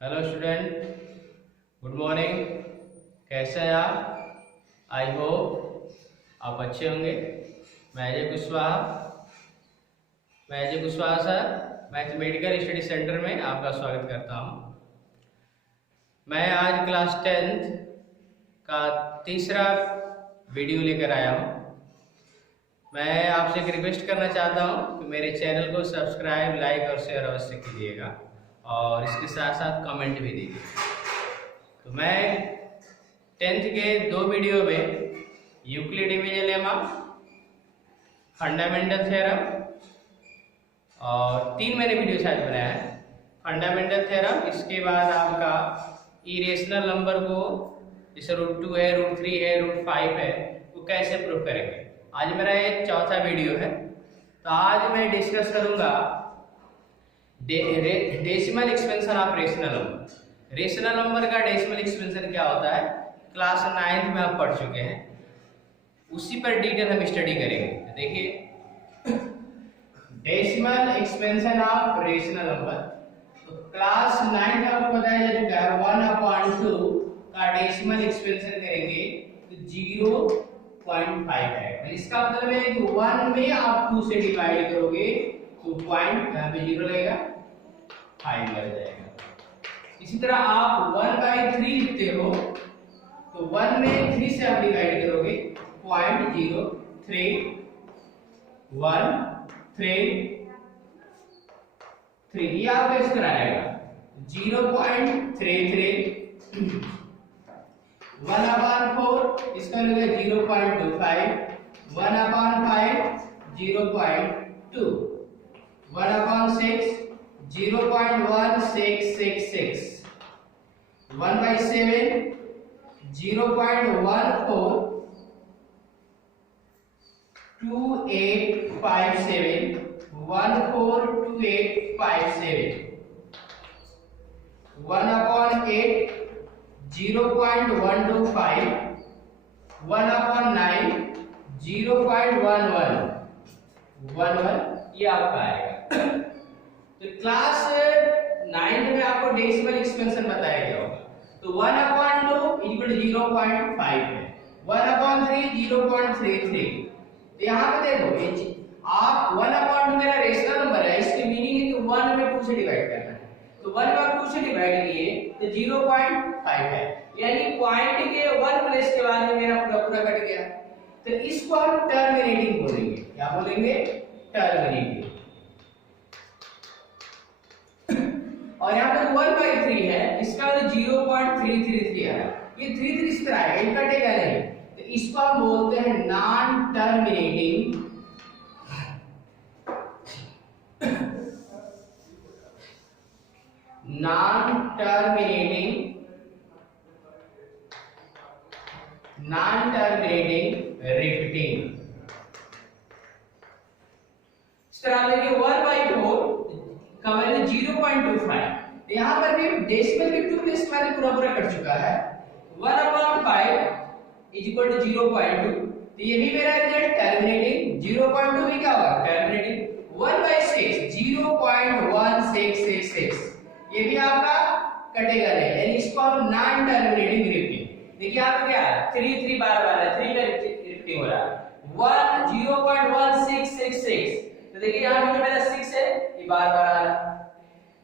Hello student, good morning. कैसे हैं आप? आई होप आप अच्छे होंगे। मैं Ajay Kushwaha sir mathematical study centre में आपका स्वागत करता हूं। मैं आज क्लास 10th का तीसरा वीडियो लेकर आया हूं। मैं आपसे एक रिक्वेस्ट करना चाहता हूं कि मेरे चैनल को सब्सक्राइब, लाइक और शेयर अवश्य कीजिएगा और इसके साथ साथ कमेंट भी दीजिए। तो मैं 10th के दो वीडियो में Euclid division lemma, fundamental theorem और 3 मैंने वीडियो शायद बनाया है। फंडामेंटल थ्योरम, इसके बाद आपका इरेशनल नंबर को जैसे √2 है, √3 है, √5 है, वो कैसे प्रूव करेंगे। आज मेरा ये चौथा वीडियो है। तो आज मैं डिस्कस करूंगा decimal expansion of rational number. Rational number का डेसिमल एक्सपेंशन क्या होता है, क्लास 9th में आप पढ़ चुके हैं, उसी पर डिटेल हम स्टडी करेंगे। तो देखिए, decimal expansion of rational number, तो क्लास 9th में आपको बताया जा चुका है 1/2 का डेसिमल एक्सपेंशन करेंगे तो 0.5 है। इसका मतलब है कि 1 में आप 2 से डिवाइड करोगे तो पॉइंट यहाँ पे 0 लगेगा, 5 लग जाएगा। इसी तरह आप 1/3 लिखते हो तो 1 में 3 से आप डिवाइड करोगे 0.03 1 3 3, ये आपका इस तरह आएगा 0.33 1/4, इसका लगेगा 0.25 1/5 0.2 1/6 0.1666 1/7 0.14 2857 142857 1/8 0.125 1/9 0.11 ये आपका आएगा। तो क्लास 9th में आपको डेसिमल एक्सपेंशन बताया गया होगा। तो 1/2 इक्वल 0.5 है, 1/3 0.33। तो यहाँ पे देखो आप 1/2 मेरा रेशनल नंबर है, इसकी मीनिंग है कि 1 में 2 से डिवाइड करना है। तो 1 में आप 2 से डिवाइड किए तो 0.5 है, यानी पॉइंट के 1 प्लेस के बाद में मेरा पूरा कट गया। तो इसको हम टर्मिनेटिंग बोलेंगे। क्या बोलेंगे? टर्मिनेटिंग। और यहाँ पे 1/3 है, इसका मतलब 0.333 है। ये 33 इस तरह है, ये कटेगा नहीं, तो इसको हम बोलते हैं नॉन टर्मिनेटिंग रिपीटिंग। इस तरह देखिए 1/4 का वैल्यू 0.25, यहाँ पर भी डेसिमल के 2 प्लेस के बाद पूरा कट चुका है। 1/5 इज इक्वल टू 0.2, तो ये भी मेरा रिजल्ट टर्मिनेटिंग। 0.2 भी क्या होगा? टर्मिनेटिंग। 1/6 0.1666, ये भी आपका कटेगा नहीं, यानी इसको हम नॉन टर्मिनेटिंग रिपीटिंग। देखिए यहाँ पे क्या है, 3 बार है, 3 में रिपीटिंग हो रहा है। 1 0.1666, तो देखिए यहाँ पे मेरा 6 है, ये बार आ रहा है।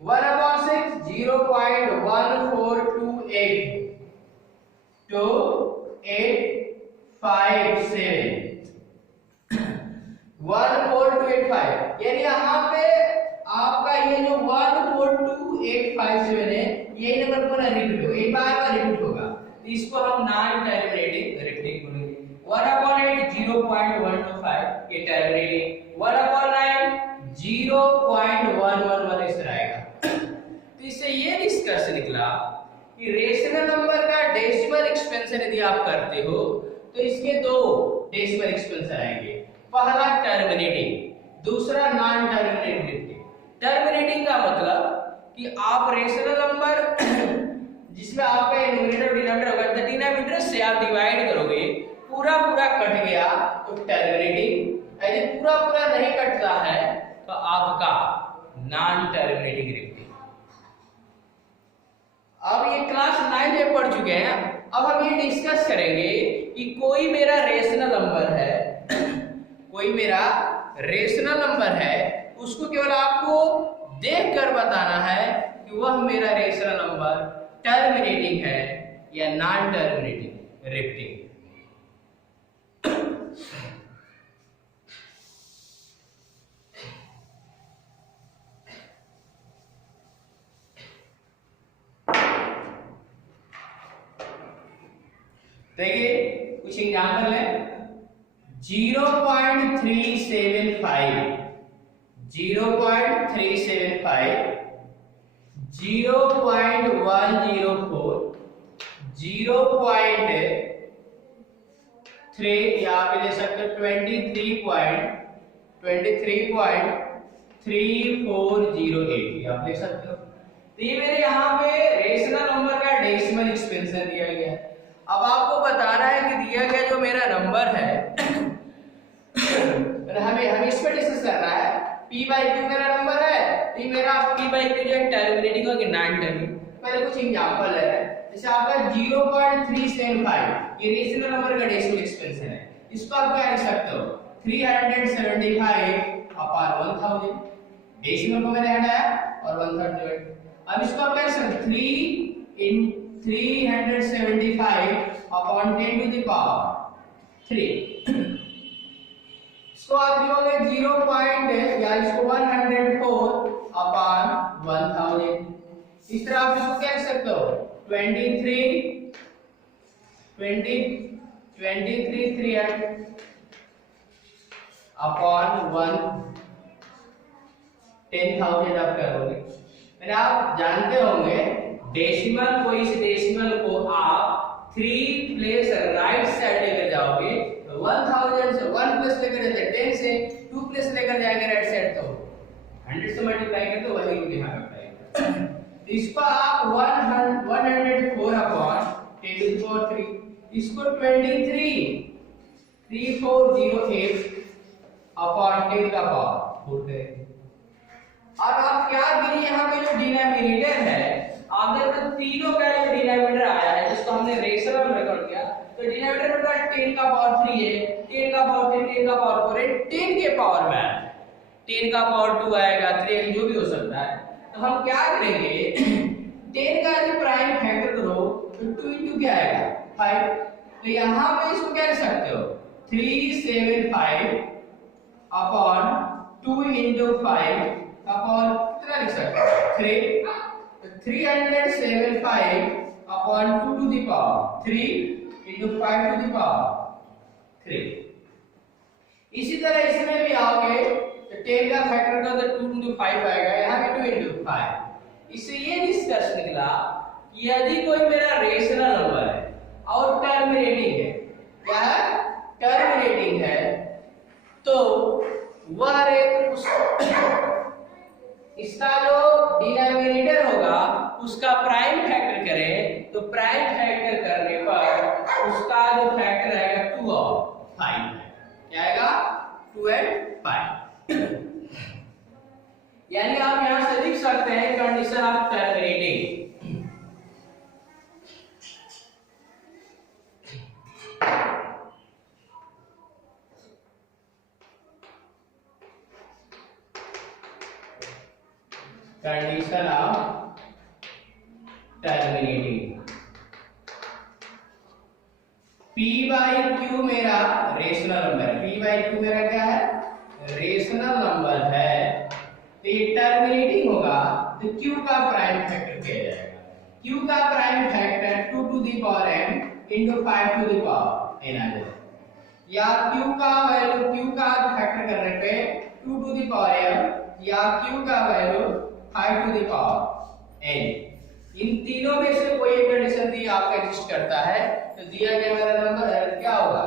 1/6 0.1428 2857 14285, यानी यहाँ पे आपका ये जो 14287 है, यही नंबर पूरा रिपीट होगा, एक बार रिपीट होगा। तो इसको हम नॉन टर्मिनेटिंग रिपीटिंग बोलेंगे। 1/8 0.125, ये टर्मिनेटिंग। 1/9 0.111 इस तरह आएगा। तो इससे ये निष्कर्ष निकला कि रेशनल नंबर का डेसिमल एक्सपेंशन यदि आप करते हो तो इसके 2 डेसिमल एक्सपेंशन आएंगे। पहला टर्मिनेटिंग, दूसरा नॉन टर्मिनेटिंग। टर्मिनेटिंग का मतलब कि आप रेशनल नंबर जिसमें आपका न्यूमरेटर डिनोमिनेटर होगा, डिनोमिनेटर से आप डिवाइड करोगे, पूरा कट गया तो टर्मिनेटिंग। यदि पूरा नहीं कटता है तो आपका नॉन टर्मिनेटिंग रिपीटिंग। ये क्लास 9 में पढ़ चुके हैं। अब हम ये डिस्कस करेंगे कि कोई मेरा रेशनल नंबर है कोई मेरा रेशनल नंबर है, उसको केवल आपको देखकर बताना है कि वह मेरा रेशनल नंबर टर्मिनेटिंग है या नॉन टर्मिनेटिंग रिपीटिंग। देखिए कुछ एग्जाम्पल है। 0.375, 0.375, 0.104, 0.3 यहाँ पे दे सकते हो 23.3408 आप लिख सकते हो। तो ये मेरे यहाँ पे रेशनल नंबर का डेसिमल एक्सपेंशन दिया गया है। अब आपको बताना है कि दिया गया जो मेरा नंबर है हमें इस पर डिस्कस करना है। p बाई क्यू मेरा नंबर है, तो मेरा p बाई क्यू जो टर्मिनेटिंग होगा नॉन टर्मिनेटिंग। पहले कुछ एग्जांपल है, जैसे आपका 0.375 ये रेशनल नंबर का डेसिमल एक्सपेंशन है। इसको आप क्या लिख सकते हो 375/1000। डेसिमल को मैंने हटाया और 1/3। अब इसको आप क्या लिख सकते हो 375/10⁻³ इसको आप लिखोगे 0 पॉइंट या इसको 104/1000। इस तरह आप इसको क्या लिख सकते हो 23,300/10,000 आप करोगे। मैंने आप जानते होंगे डेसिमल को, इस डेसिमल को आप 3 प्लेस राइट साइड लेकर जाओगे तो 1000 से 1 प्लस लेकर जाते 10 से 2 प्लस लेकर जाएंगे राइट साइड तो 100 से मल्टीप्लाई करते तो वही रूट यहाँ पे आएगा। इसको आप 104/10⁻³ इसको 23,3408/10⁻⁴ और आप क्या गिनी यहाँ पे जो डिनोमिनेटर है आपने तो तीनों का जो डिनोमिनेटर आया है जिसको हमने रेशनल में रिकॉर्ड किया, तो डिनोमिनेटर में 10⁻³ है, 10⁻³ 10⁻⁴ है, 10 के पावर में 10⁻² आएगा, 3 जो भी हो सकता है। तो हम क्या करेंगे 10 का यदि प्राइम फैक्टर करो तो 2 into क्या आएगा 5। तो यहाँ पे इसको क्या लिख सकते हो 375/2 into 5 का पावर कितना लिख सकते हो 3। 375/2⁻³ into 5⁻3। इसी तरह इसमें भी आओगे तो 10 का फैक्टर का तो 2 into 5 आएगा, यहाँ पे 2 into 5। इससे ये निष्कर्ष निकला कि यदि कोई मेरा रेशनल नंबर है और टर्मिनेटिंग है, क्या है टर्मिनेटिंग है, तो वह इसका जो डिनोमिनेटर होगा उसका प्राइम फैक्टर करें तो प्राइम फैक्टर करने पर उसका जो फैक्टर आएगा 2 और 5 क्या आएगा 2 and 5। यानी आप यहां से लिख सकते हैं condition of terminating. Condition of terminating p by Q मेरा रेशनल नंबर है। p बाई क्यू मेरा क्या है रेशनल नंबर है, तो ये टर्मिनेटिंग होगा तो q का प्राइम फैक्टर किया जाएगा। q का prime factor 2⁻m into 5⁻n आ जाएगा, या q का वैल्यू q का फैक्टर करने पे 2⁻m या q का वैल्यू 5⁻n। इन तीनों में से कोई एक कंडीशन दी आपका एग्जिस्ट करता है तो दिया गया मेरा नंबर क्या होगा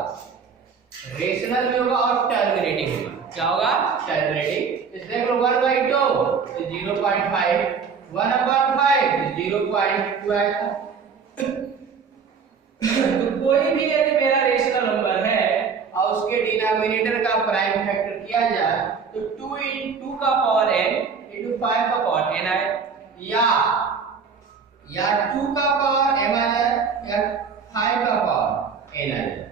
रेशनल में होगा और टर्मिनेटिंग होगा। क्या होगा टर्मिनेटिंग। देख लो 1/2 तो 0.5, 1/5 तो 0.2 आएगा। तो कोई भी यदि मेरा रेशनल नंबर है और उसके डिनोमिनेटर का प्राइम फैक्टर किया जाए तो 2 into 2 का पावर n into 5 का पावर n आए, या या 2 का पावर m आ जाए या 5 का पावर n आ जाए।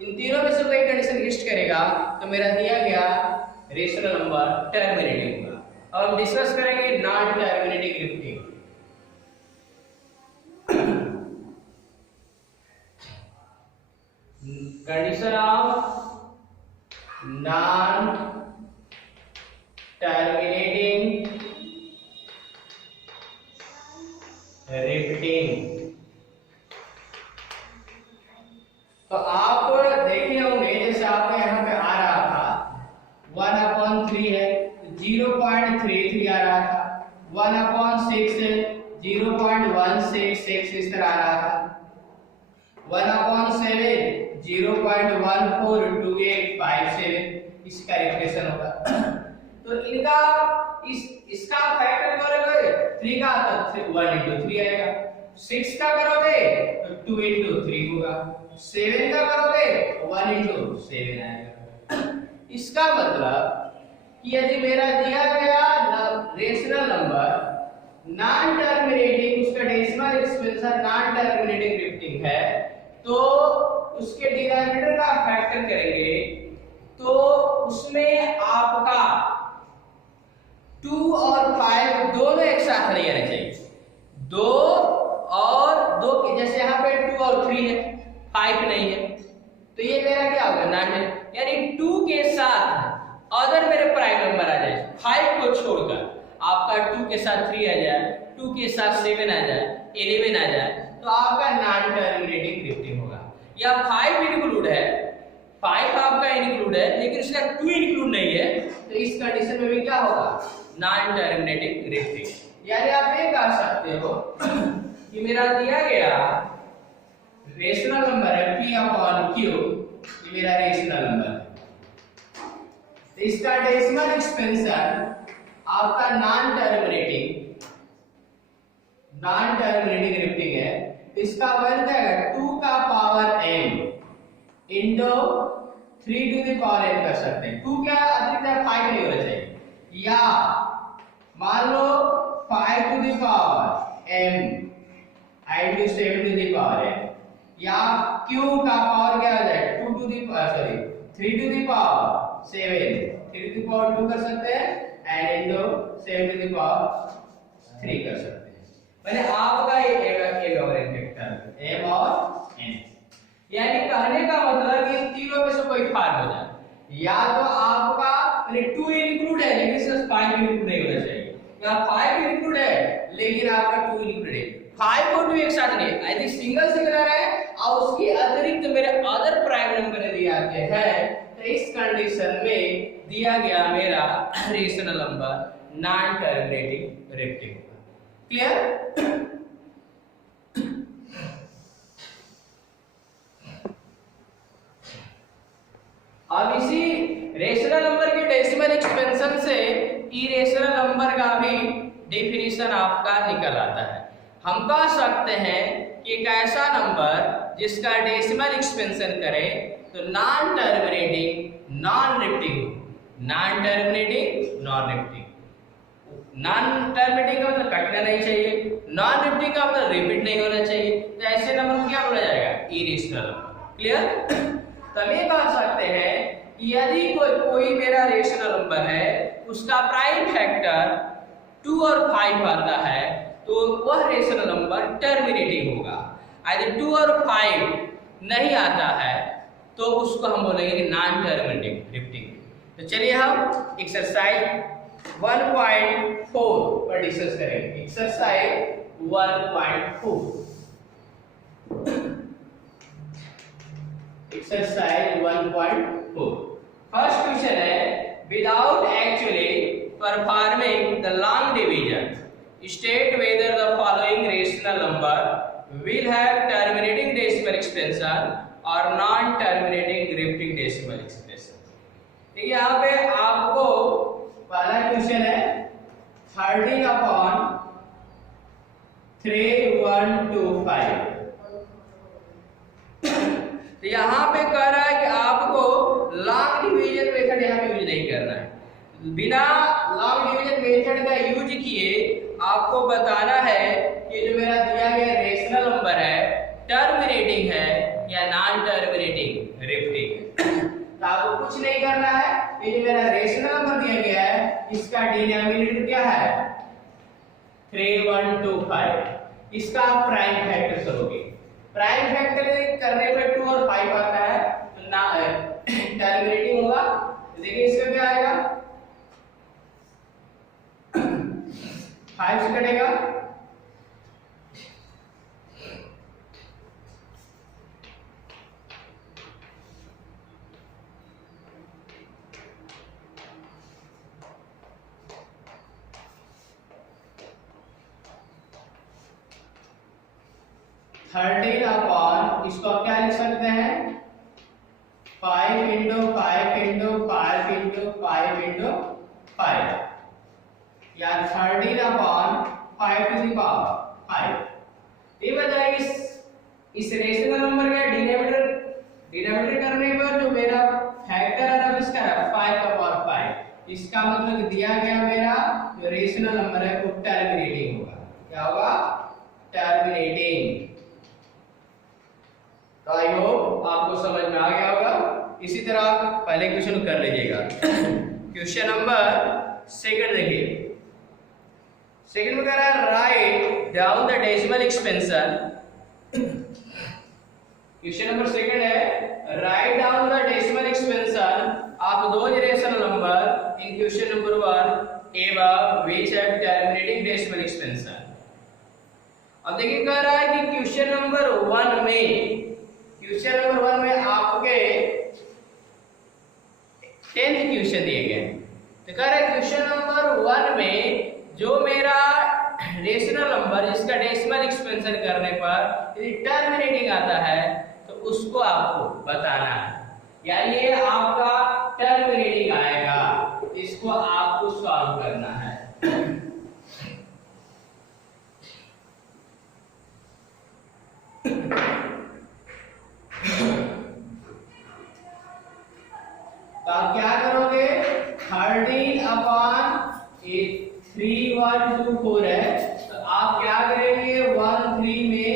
इन तीनों में से कोई कंडीशन लिस्ट करेगा तो मेरा दिया गया रेशनल नंबर टर्मिनेटिंग होगा। अब हम डिस्कस करेंगे non terminating repeating. Condition of non terminating repeating. तो आप देखे होंगे जैसे आपको यहाँ पे आ रहा था 1/3 है 0.33 आ रहा था, 1/6 है 0.166 इस तरह आ रहा था, 1/7 0.142857 इसका रिप्रेजेंटेशन होगा। तो इनका इसका फैक्टर करोगे 3 का तो 1 into 3 आएगा, 6 का करोगे तो 2 into 3 होगा, 7 का करोगे तो 1 into 7 आएगा। इसका मतलब कि यदि मेरा दिया गया रेशनल नंबर नॉन टर्मिनेटिंग उसका decimal expansion non terminating repeating है तो उसके डिनोमिनेटर का फैक्टर करेंगे तो उसमें आपका 2 और 5 दोनों एक साथ नहीं आने चाहिए। 2 और 2 जैसे यहाँ पे 2 और 3 है 5 नहीं है तो ये मेरा क्या होगा नॉन है, यानी 2 के साथ अदर मेरे प्राइम नंबर आ जाए 5 को छोड़कर आपका 2 के साथ 3 आ जाए, 2 के साथ 7 आ जाए, 11 आ जाए तो आपका नॉन टर्मिनेटिंग रिपीटिंग होगा। या 5 इंक्लूड है, 5 आपका इंक्लूड है लेकिन उसका 2 इंक्लूड नहीं है तो इस कंडीशन में भी क्या होगा नॉन टर्मिनेटिंग रिपीटिंग। यानी आप ये कह सकते हो कि मेरा दिया गया रेशनल नंबर है p/q, ये मेरा रेशनल नंबर है, तो इसका डेसिमल एक्सपेंशन आपका नॉन टर्मिनेटिंग रिपीटिंग है, इसका वैल्यू क्या है 2 का power m into 3 to the power n कर सकते हैं। 2 क्या अतिरिक्त है 5 नहीं होना चाहिए, या मान लो 5 to the power m into 7 to the power n, या q का पावर क्या हो जाए 2 to the power 3 to the power 7, 3 to the power 2 कर सकते हैं and into 7 to the power 3 कर सकते हैं। मैंने आपका ये m और n वेक्टर m और n, यानी कहने का मतलब कि इन तीनों में से कोई फार हो जाए, या तो आपका 2 इंक्लूड है लेकिन सिर्फ 5 इंक्लूड नहीं होना चाहिए, या 5 इंक्लूड है लेकिन आपका 2 इंक्लूड है, 5 और 2 एक साथ नहीं है, यदि सिंगल है और उसकी अतिरिक्त मेरे अदर प्राइम नंबर यदि आते हैं तो इस कंडीशन में दिया गया मेरा rational number non terminating repeating होगा। क्लियर? अब इसी रेशनल नंबर के डेसिमल एक्सपेंशन से इरेशनल नंबर का भी डेफिनेशन आपका निकल आता है। हम कह सकते हैं कि एक ऐसा नंबर जिसका डेसिमल एक्सपेंशन करे तो non terminating non repeating, non terminating non repeating. Non terminating का मतलब कटना नहीं चाहिए, नॉन रिपीटिंग का मतलब रिपीट नहीं होना चाहिए, तो ऐसे नंबर को क्या बोला जाएगा इरेशनल नंबर। क्लियर? तब ये कह सकते हैं कि यदि कोई मेरा रेशनल नंबर है उसका प्राइम फैक्टर 2 और 5 आता है तो वह रेशनल नंबर टर्मिनेटिंग होगा। यदि 2 और 5 नहीं आता है तो उसको हम बोलेंगे कि नॉन टर्मिनेटिंग रिपीटिंग। तो चलिए हम एक्सरसाइज 1.4 पर डिस्कस करेंगे। Exercise 1.4, exercise 1.4। फर्स्ट क्वेश्चन है without actually performing the long division state whether the following rational number will have terminating decimal expansion और non terminating repeating decimal expansion. ठीक है, यहाँ पे आपको पहला क्वेश्चन है 13/3125। तो यहाँ पे कह रहा है कि आपको लॉन्ग डिवीजन मेथड यहाँ पे यूज नहीं करना है। बिना लॉन्ग डिवीजन मेथड का यूज किए आपको बताना है कि ये जो मेरा दिया गया रेशनल नंबर है टर्मिनेटिंग है या नॉन टर्मिनेटिंग रिपीटिंग। तो आपको कुछ नहीं करना है, ये जो मेरा रेशनल नंबर दिया गया है इसका डिनोमिनेटर क्या है 3 1 2 5, इसका आप प्राइम फैक्टर करोगे। प्राइम फैक्टर करने पे 2 और 5 आता है तो ना टर्मिनेटिंग होगा। देखिए इसका क्या आएगा 5 से कटेगा 13 अपॉन इसको आप क्या लिख सकते हैं 5 इंटू 5 इंटू 5 इंटू 5 इंटू 5 या 13 अपॉन 5 टू द पावर 5। ये बताइए इस रेशनल नंबर का डिनोमिनेटर करने पर जो मेरा फैक्टर आ रहा है इसका 5 का पावर 5, इसका मतलब दिया गया मेरा जो रेशनल नंबर है वो टर्मिनेटिंग होगा। क्या होगा टर्मिनेटिंग। तो आई होप आपको समझ में आ गया होगा। इसी तरह आप पहले क्वेश्चन कर लीजिएगा। क्वेश्चन नंबर सेकंड देखिए, सेकंड में कह रहा है write down the decimal expansion. Question number second है write down the decimal expansion of दो rational number in question number 1 above which have terminating decimal expansion। अब देखिए कह रहा है कि क्वेश्चन नंबर 1 में आपके 10th क्वेश्चन दिए गए। तो कह रहा है क्वेश्चन नंबर 1 में जो मेरा रेशनल नंबर जिसका डेसिमल एक्सपेंशन करने पर यदि टर्मिनेटिंग आता है तो उसको आपको बताना है, यानी ये आपका टर्मिनेटिंग आएगा, इसको आपको सॉल्व करना है। तो आप क्या करोगे 13 अपॉन 3 1 2 4 है तो आप क्या करेंगे 1 3 में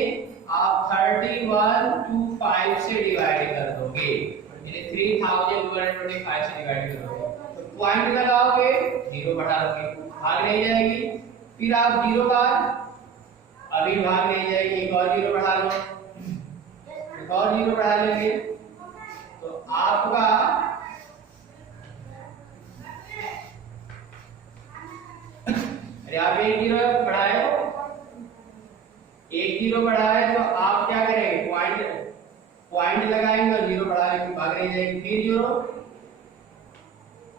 आप 31 2 5 से डिवाइड कर दोगे, 3225 से डिवाइड करोगे तो पॉइंट लगाओगे 0 बढ़ा दोगे, भाग नहीं जाएगी। फिर आप 0 बार अभी भाग नहीं जाएगी, एक और 0 बढ़ा लो, एक और 0 बढ़ा लेंगे तो आपका अरे आप 1 0 बढ़ाए, 1 0 बढ़ाए तो आप क्या करेंगे पॉइंट लगाएंगे और 0 बढ़ा लेंगे, भाग नहीं जाएगी। फिर 0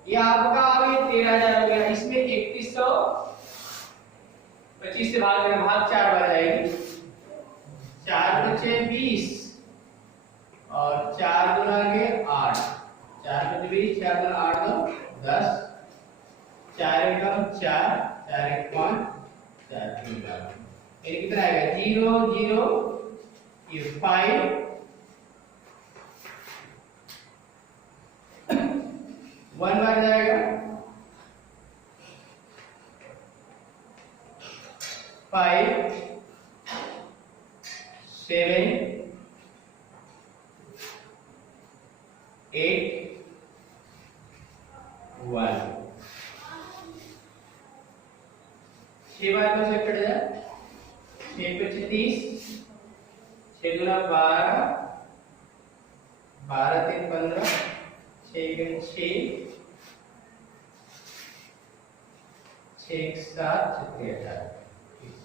ये आपका अभी 13000 हो गया। इसमें 3100 25 से भाग देना, भाग 4 बार जाएगी, 4 बचे 20 और 4 गुना के 8, 4 बचे 20, 4 गुना 8 दो 10, 4 एकम 4, 4 एक 5, 4 3 4, ये कितना आएगा 0 0 ये 5 1 बार जाएगा 5 7 8 1 6 बार को से कट जाए 6 पे 30, 6 गुना 12, 12 3 15, 6 गुना 6 6 7 36,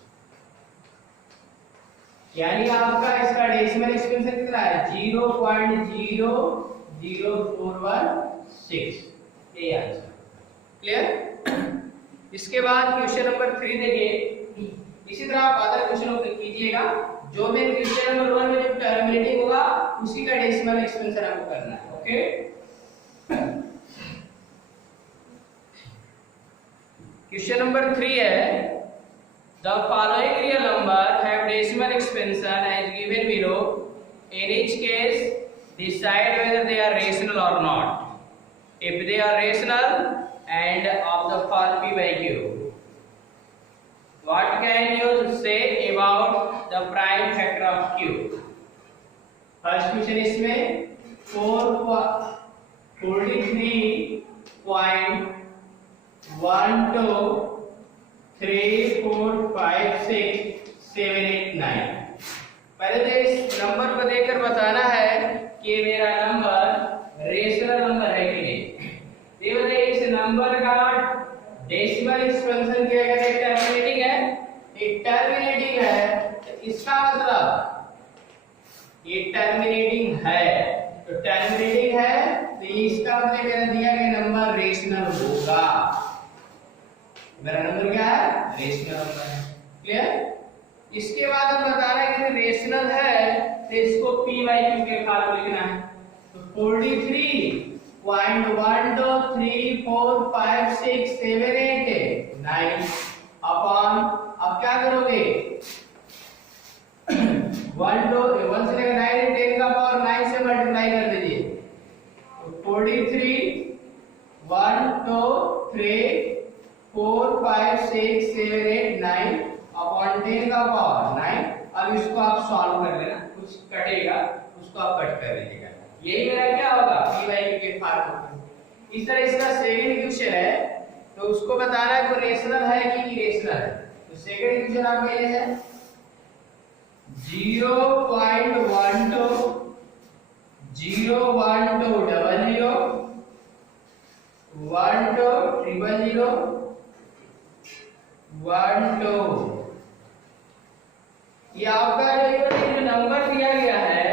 यानी आपका इसका डेसिमल एक्सपेंशन कितना है 0.00416। ये आंसर क्लियर। इसके बाद क्वेश्चन नंबर 3 देखिए, इसी तरह आप अदर क्वेश्चनों को कीजिएगा। जो मैं क्वेश्चन नंबर 1 में जो टर्मिनेटिंग होगा उसी का डेसिमल एक्सपेंशन आपको करना है। ओके, क्वेश्चन नंबर 3 है the following real number have decimal expansion as given below. In each case decide whether they are rational or not. If they are rational and of the form p by q, what can you say about the prime factor of q। First question इसमें 43.12345678 पहले तो इस number को देखकर बताना है कि मेरा नंबर रेशनल नंबर है कि नहीं। ये बताइए इस नंबर का डेसिमल एक्सपेंशन क्या कहते हैं, टर्मिनेटिंग है। ये टर्मिनेटिंग है तो इसका मतलब ये टर्मिनेटिंग है, तो टर्मिनेटिंग है तो इसका मतलब मेरा दिया गया नंबर रेशनल होगा। मेरा नंबर क्या है, रेशनल नंबर है। क्लियर। इसके बाद हम बता रहे हैं कि रेशनल है तो इसको p/q के फॉर्मूले लिखना है। तो 43.123456789 अपॉन, अब क्या करोगे 1 से लेकर 9 है, 10 का पावर 9 से मल्टीप्लाई कर दीजिए। तो 43.123456789 अपॉन 10 का पावर 9। अब इसको आप सॉल्व कर लेना, कुछ कटेगा उसको आप कट कर लीजिएगा। यही मेरा क्या होगा, p/q के फॉर्मूला। इस तरह इसका सेकंड इक्वेशन है तो उसको बताना है कि रेशनल है कि इरेशनल है। तो सेकंड इक्वेशन आपका ये है 0.12 ये आपका जो नंबर दिया गया है,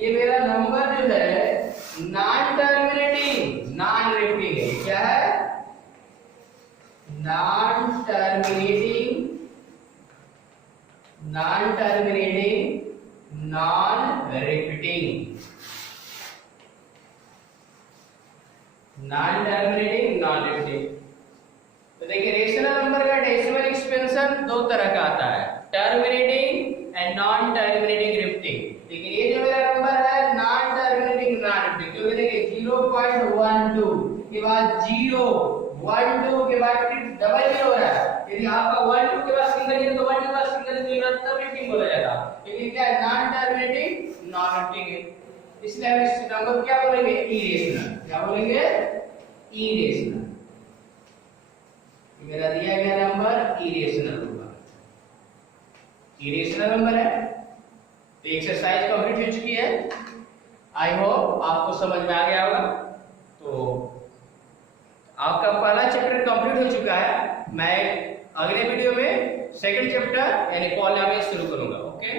ये मेरा नंबर जो है नॉन टर्मिनेटिंग नॉन रिपीटिंग है। क्या है, नॉन टर्मिनेटिंग नॉन रिपीटिंग। तो देखिए रेशनल नंबर का डेसिमल एक्सपेंशन दो तरह का आता है, terminating and non terminating repeating. लेकिन ये जो मेरा नंबर है नॉन टर्मिनेटिंग नॉन रिपीटिंग, क्योंकि देखिए 0.12 के बाद 0 12 के बाद फिर डबल 0 हो रहा है। यदि आपका 12 के बाद सिंगल 0 तो 1 के बाद सिंगल 0 तब रिपीटिंग बोला जाता। लेकिन क्या है, नॉन टर्मिनेटिंग नॉन रिपीटिंग है, इसलिए हम इस नंबर को क्या बोलेंगे, इरेशनल। क्या बोलेंगे, इरेशनल। मेरा दिया गया नंबर इरेशनल होगा, इरेशनल नंबर है। तो एक्सरसाइज कंप्लीट हो चुकी है। आई होप आपको समझ में आ गया होगा। तो आपका पहला चैप्टर कंप्लीट हो चुका है। मैं अगले वीडियो में सेकंड चैप्टर यानी पॉलिनोमियल शुरू करूंगा। ओके।